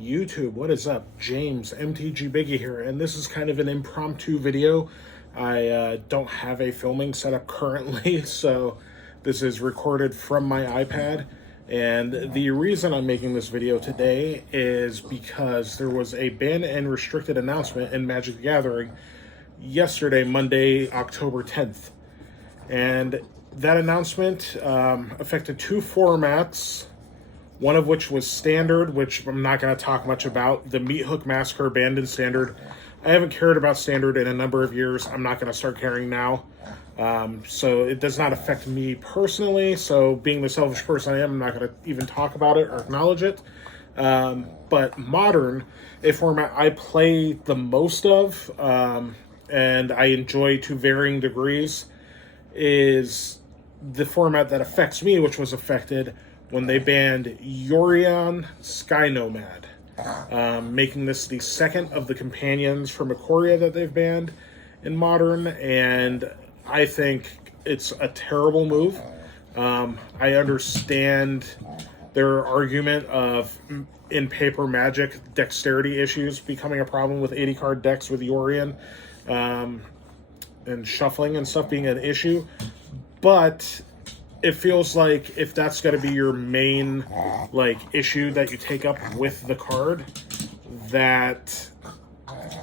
YouTube, what is up? James, MTG Biggie here, and this is kind of an impromptu video. I don't have a filming setup currently, so this is recorded from my iPad. And the reason I'm making this video today is because there was a banned and restricted announcement in Magic the Gathering yesterday, Monday, October 10th. And that announcement affected two formats, one of which was Standard, which I'm not going to talk much about. The Meat Hook Massacre banned in Standard. I haven't cared about Standard in a number of years. I'm not going to start caring now. So it does not affect me personally. So being the selfish person I am, I'm not going to even talk about it or acknowledge it. But Modern, a format I play the most of, and I enjoy to varying degrees, is the format that affects me, which was affected when they banned Yorion Sky Nomad, making this the second of the companions from Ikoria that they've banned in Modern, and I think it's a terrible move. I understand their argument of in paper Magic dexterity issues becoming a problem with 80 card decks with Yorion, and shuffling and stuff being an issue, but it feels like if that's going to be your main issue that you take up with the card, that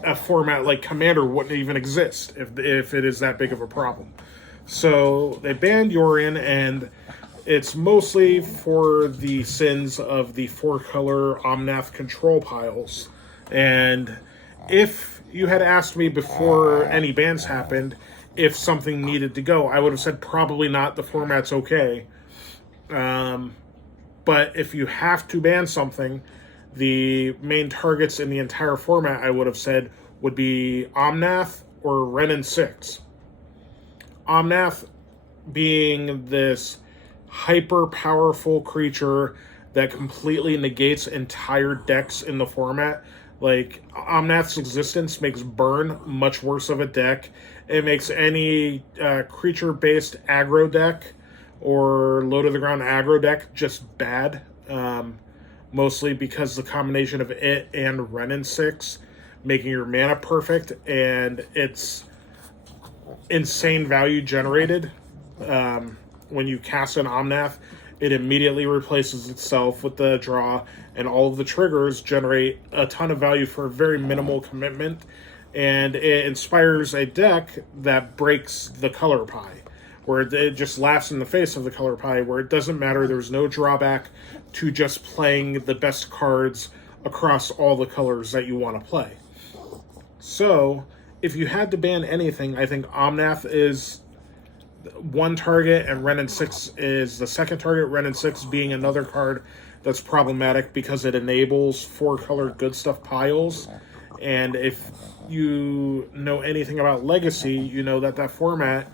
a format like Commander wouldn't even exist if it is that big of a problem. So they banned Yorion, and it's mostly for the sins of the 4-color Omnath control piles. And if you had asked me before any bans happened if something needed to go, I would have said probably not, the format's okay. But if you have to ban something, the main targets in the entire format, I would have said, would be Omnath or Renin 6. Omnath being this hyper-powerful creature that completely negates entire decks in the format. Omnath's existence makes Burn much worse of a deck. It makes any creature-based aggro deck or low-to-the-ground aggro deck just bad. Mostly because the combination of it and Renin 6 making your mana perfect, and it's insane value generated. When you cast an Omnath, it immediately replaces itself with the draw, and all of the triggers generate a ton of value for a very minimal commitment, and it inspires a deck that breaks the color pie, where it just laughs in the face of the color pie, where it doesn't matter, there's no drawback to just playing the best cards across all the colors that you want to play. So, if you had to ban anything, I think Omnath is one target and Renin 6 is the second target, Renin 6 being another card that's problematic because it enables 4-color good stuff piles. And if you know anything about Legacy, you know that that format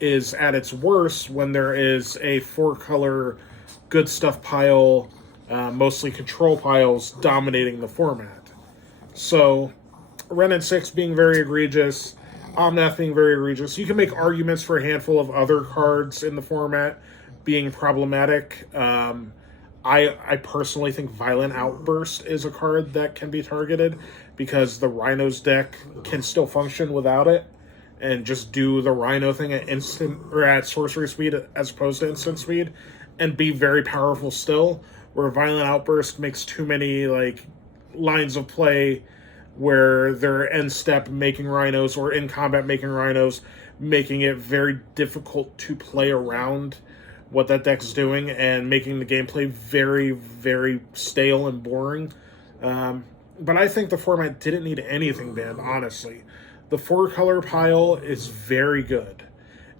is at its worst when there is a 4-color good stuff pile, mostly control piles, dominating the format. So, Renin 6 being very egregious, Omnath being very egregious. You can make arguments for a handful of other cards in the format being problematic. I personally think Violent Outburst is a card that can be targeted because the Rhinos deck can still function without it and just do the Rhino thing at instant or at sorcery speed as opposed to instant speed and be very powerful still, where Violent Outburst makes too many lines of play where they're end step making Rhinos or in combat making Rhinos, making it very difficult to play around what that deck's doing and making the gameplay very, very stale and boring. But I think the format didn't need anything banned, honestly. The 4-color pile is very good.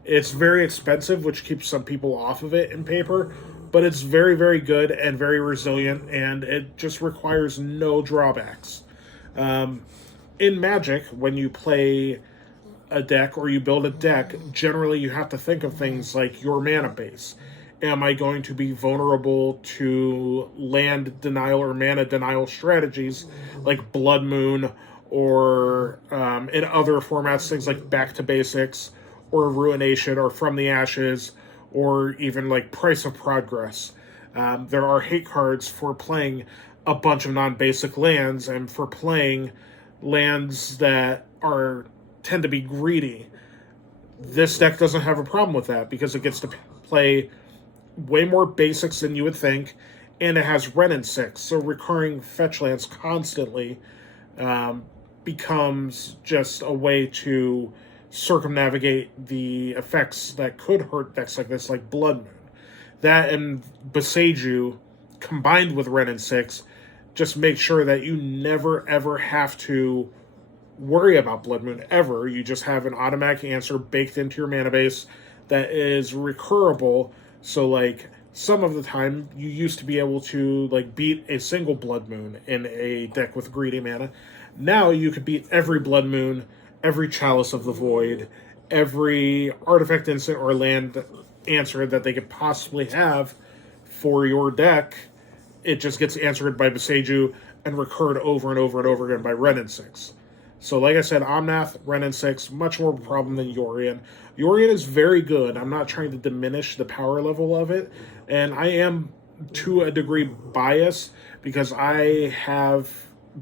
It's very expensive, which keeps some people off of it in paper, but it's very, very good and very resilient, and it just requires no drawbacks. In Magic, when you play a deck or you build a deck, generally you have to think of things like your mana base. Am I going to be vulnerable to land denial or mana denial strategies like Blood Moon, or in other formats, things like Back to Basics or Ruination or From the Ashes, or even Price of Progress. There are hate cards for playing a bunch of non-basic lands, and for playing lands that tend to be greedy. This deck doesn't have a problem with that because it gets to play way more basics than you would think, and it has Wrenn 6, so recurring fetch lands constantly becomes just a way to circumnavigate the effects that could hurt decks like this, like Blood Moon. That and Boseiju, combined with Wrenn 6, just make sure that you never ever have to worry about Blood Moon ever. You just have an automatic answer baked into your mana base that is recurable. So like some of the time you used to be able to like beat a single Blood Moon in a deck with greedy mana. Now you could beat every Blood Moon, every Chalice of the Void, every artifact, instant, or land answer that they could possibly have for your deck. It just gets answered by Boseiju and recurred over and over and over again by Wrenn 6. So like I said, Omnath, Wrenn 6, much more of a problem than Yorion. Yorion is very good. I'm not trying to diminish the power level of it. And I am, to a degree, biased because I have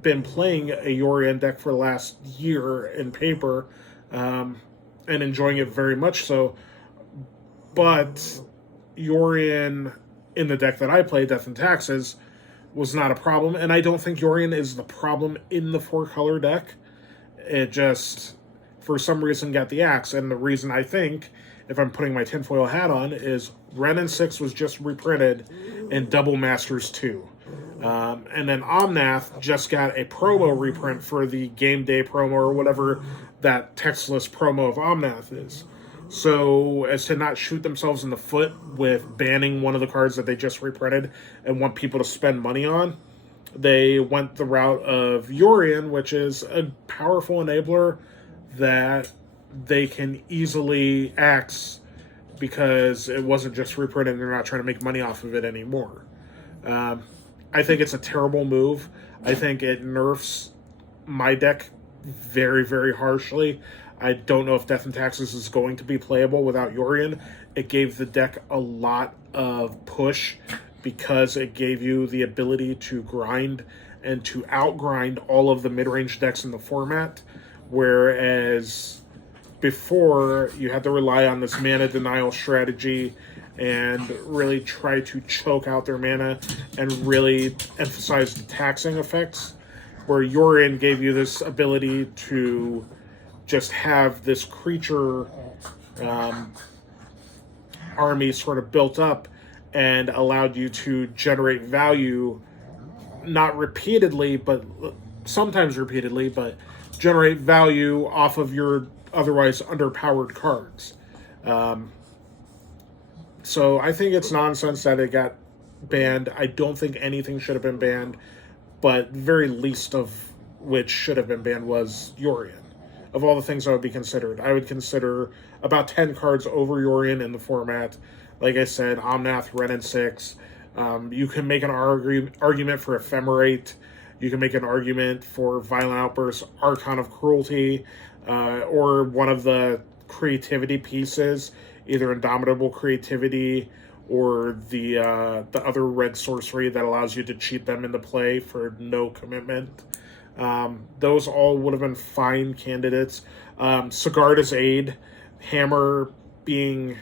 been playing a Yorion deck for the last year in paper and enjoying it very much so. But Yorion in the deck that I play, Death and Taxes, was not a problem. And I don't think Yorion is the problem in the 4-color deck. It just, for some reason, got the axe. And the reason I think, if I'm putting my tinfoil hat on, is Wrenn 6 was just reprinted in Double Masters 2. And then Omnath just got a promo reprint for the Game Day promo or whatever that textless promo of Omnath is. So as to not shoot themselves in the foot with banning one of the cards that they just reprinted and want people to spend money on, they went the route of Yorion, which is a powerful enabler that they can easily axe because it wasn't just reprinted and they're not trying to make money off of it anymore. I think it's a terrible move. I think it nerfs my deck very, very harshly. I don't know if Death and Taxes is going to be playable without Yorion. It gave the deck a lot of push because it gave you the ability to grind and to outgrind all of the mid-range decks in the format, whereas before you had to rely on this mana denial strategy and really try to choke out their mana and really emphasize the taxing effects, where Yorion gave you this ability to just have this creature army sort of built up and allowed you to generate value, not repeatedly, but sometimes repeatedly, but generate value off of your otherwise underpowered cards. So I think it's nonsense that it got banned. I don't think anything should have been banned, but very least of which should have been banned was Yorion. Of all the things I would be considered, I would consider about 10 cards over Yorion in the format. Like I said, Omnath, Wrenn 6. You can make an argument for Ephemerate. You can make an argument for Violent Outburst, Archon of Cruelty, or one of the creativity pieces, either Indomitable Creativity or the other red sorcery that allows you to cheat them into play for no commitment. Those all would have been fine candidates. Sigarda's Aid, Hammer being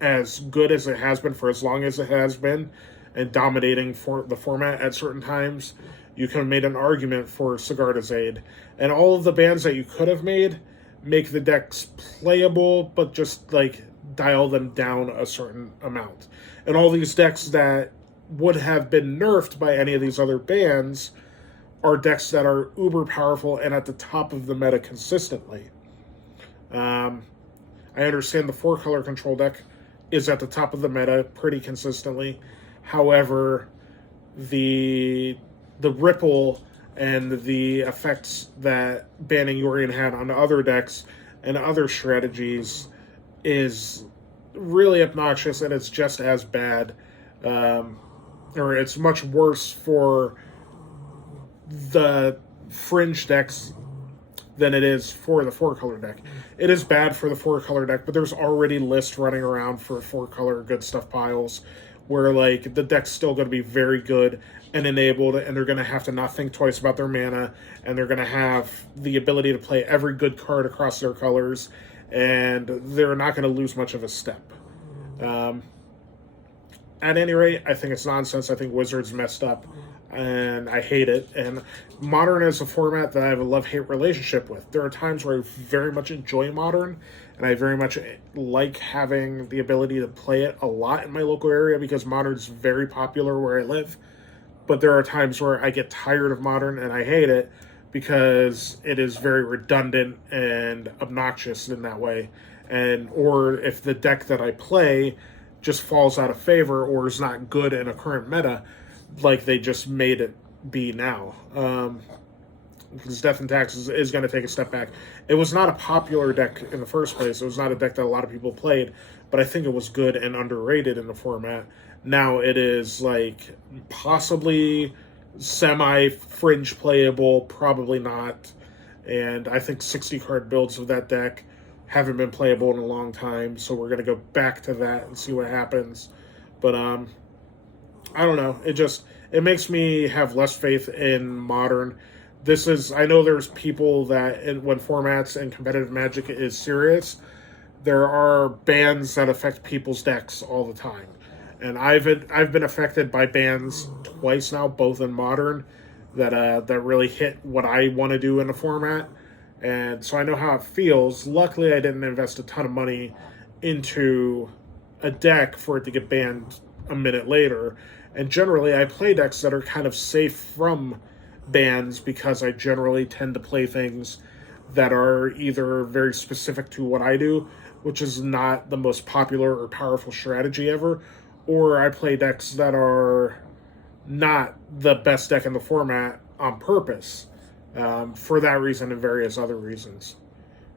as good as it has been for as long as it has been and dominating for the format at certain times, you could have made an argument for Sigarda's Aid. And all of the bans that you could have made make the decks playable, but just like dial them down a certain amount. And all these decks that would have been nerfed by any of these other bans are decks that are uber powerful and at the top of the meta consistently. I understand the 4-color control deck is at the top of the meta pretty consistently. However, the ripple and the effects that banning Yorion had on other decks and other strategies is really obnoxious, and it's just as bad, or it's much worse for the fringe decks than it is for the 4-color deck. It is bad for the 4-color deck, but there's already lists running around for 4-color good stuff piles where like the deck's still going to be very good and enabled, and they're going to have to not think twice about their mana, and they're going to have the ability to play every good card across their colors, and they're not going to lose much of a step. At any rate, I think it's nonsense. I think Wizards messed up, and I hate it. And Modern is a format that I have a love-hate relationship with. There are times where I very much enjoy Modern, and I very much like having the ability to play it a lot in my local area because Modern's very popular where I live. But there are times where I get tired of Modern and I hate it because it is very redundant and obnoxious in that way. And or if the deck that I play just falls out of favor or is not good in a current meta, like they just made it be now. Because Death and Taxes is going to take a step back. It was not a popular deck in the first place. It was not a deck that a lot of people played, but I think it was good and underrated in the format. Now it is like possibly semi-fringe playable, probably not. And I think 60 card builds of that deck haven't been playable in a long time, so we're going to go back to that and see what happens. But I don't know. It makes me have less faith in Modern. I know there's people that when formats and competitive Magic is serious, there are bans that affect people's decks all the time. And I've been affected by bans twice now, both in Modern, that really hit what I want to do in the format. And so I know how it feels. Luckily, I didn't invest a ton of money into a deck for it to get banned a minute later. And generally, I play decks that are kind of safe from bans because I generally tend to play things that are either very specific to what I do, which is not the most popular or powerful strategy ever, or I play decks that are not the best deck in the format on purpose. For that reason and various other reasons.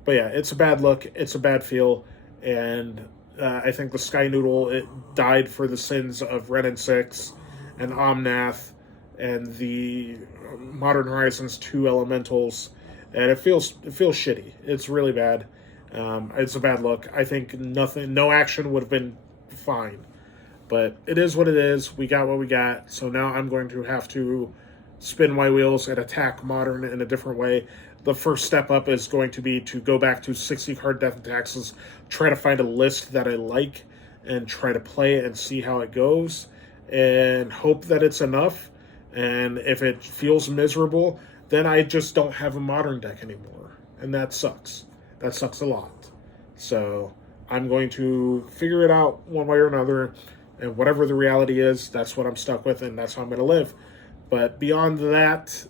But yeah, it's a bad look, it's a bad feel, and I think the Sky Noodle, it died for the sins of Wrenn and 6 and Omnath and the Modern Horizons 2 Elementals, and it feels shitty. It's really bad. It's a bad look. I think no action would have been fine. But it is what it is. We got what we got, so now I'm going to have to spin my wheels and attack Modern in a different way. The first step up is going to be to go back to 60 card Death and Taxes, try to find a list that I like, and try to play it and see how it goes, and hope that it's enough. And if it feels miserable, then I just don't have a Modern deck anymore. And that sucks. That sucks a lot. So I'm going to figure it out one way or another, and whatever the reality is, that's what I'm stuck with, and that's how I'm going to live. But beyond that,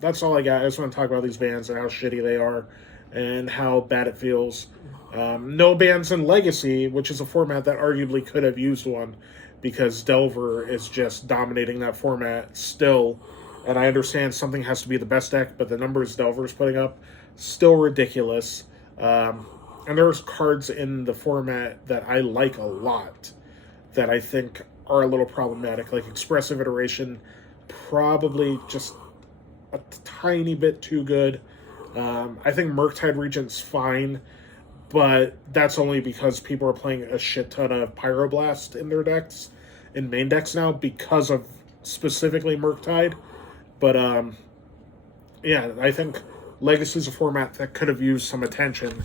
that's all I got. I just want to talk about these bands and how shitty they are and how bad it feels. No bans in Legacy, which is a format that arguably could have used one because Delver is just dominating that format still. And I understand something has to be the best deck, but the numbers Delver is putting up, still ridiculous. And there's cards in the format that I like a lot that I think are a little problematic, like Expressive Iteration, probably just a tiny bit too good. I think Murktide Regent's fine, but that's only because people are playing a shit ton of Pyroblast in their decks, in main decks now, because of specifically Murktide. But yeah, I think Legacy's a format that could have used some attention,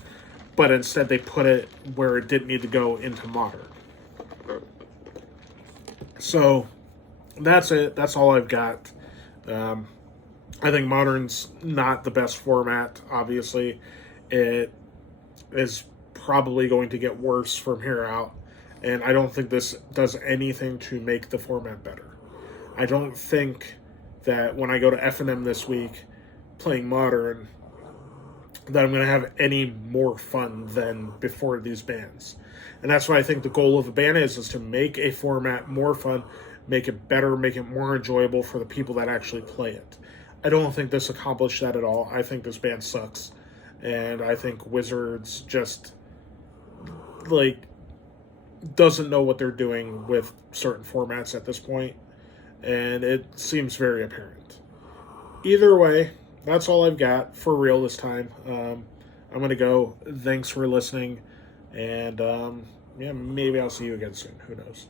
but instead they put it where it didn't need to go, into Modern. So that's it. That's all I've got. I think Modern's not the best format, obviously. It is probably going to get worse from here out, and I don't think this does anything to make the format better. I don't think that when I go to F&M this week playing Modern that I'm going to have any more fun than before these bans. And that's what I think the goal of the ban is to make a format more fun, make it better, make it more enjoyable for the people that actually play it. I don't think this accomplished that at all. I think this ban sucks. And I think Wizards just, doesn't know what they're doing with certain formats at this point. And it seems very apparent. Either way, that's all I've got for real this time. I'm going to go. Thanks for listening. And, yeah, maybe I'll see you again soon. Who knows?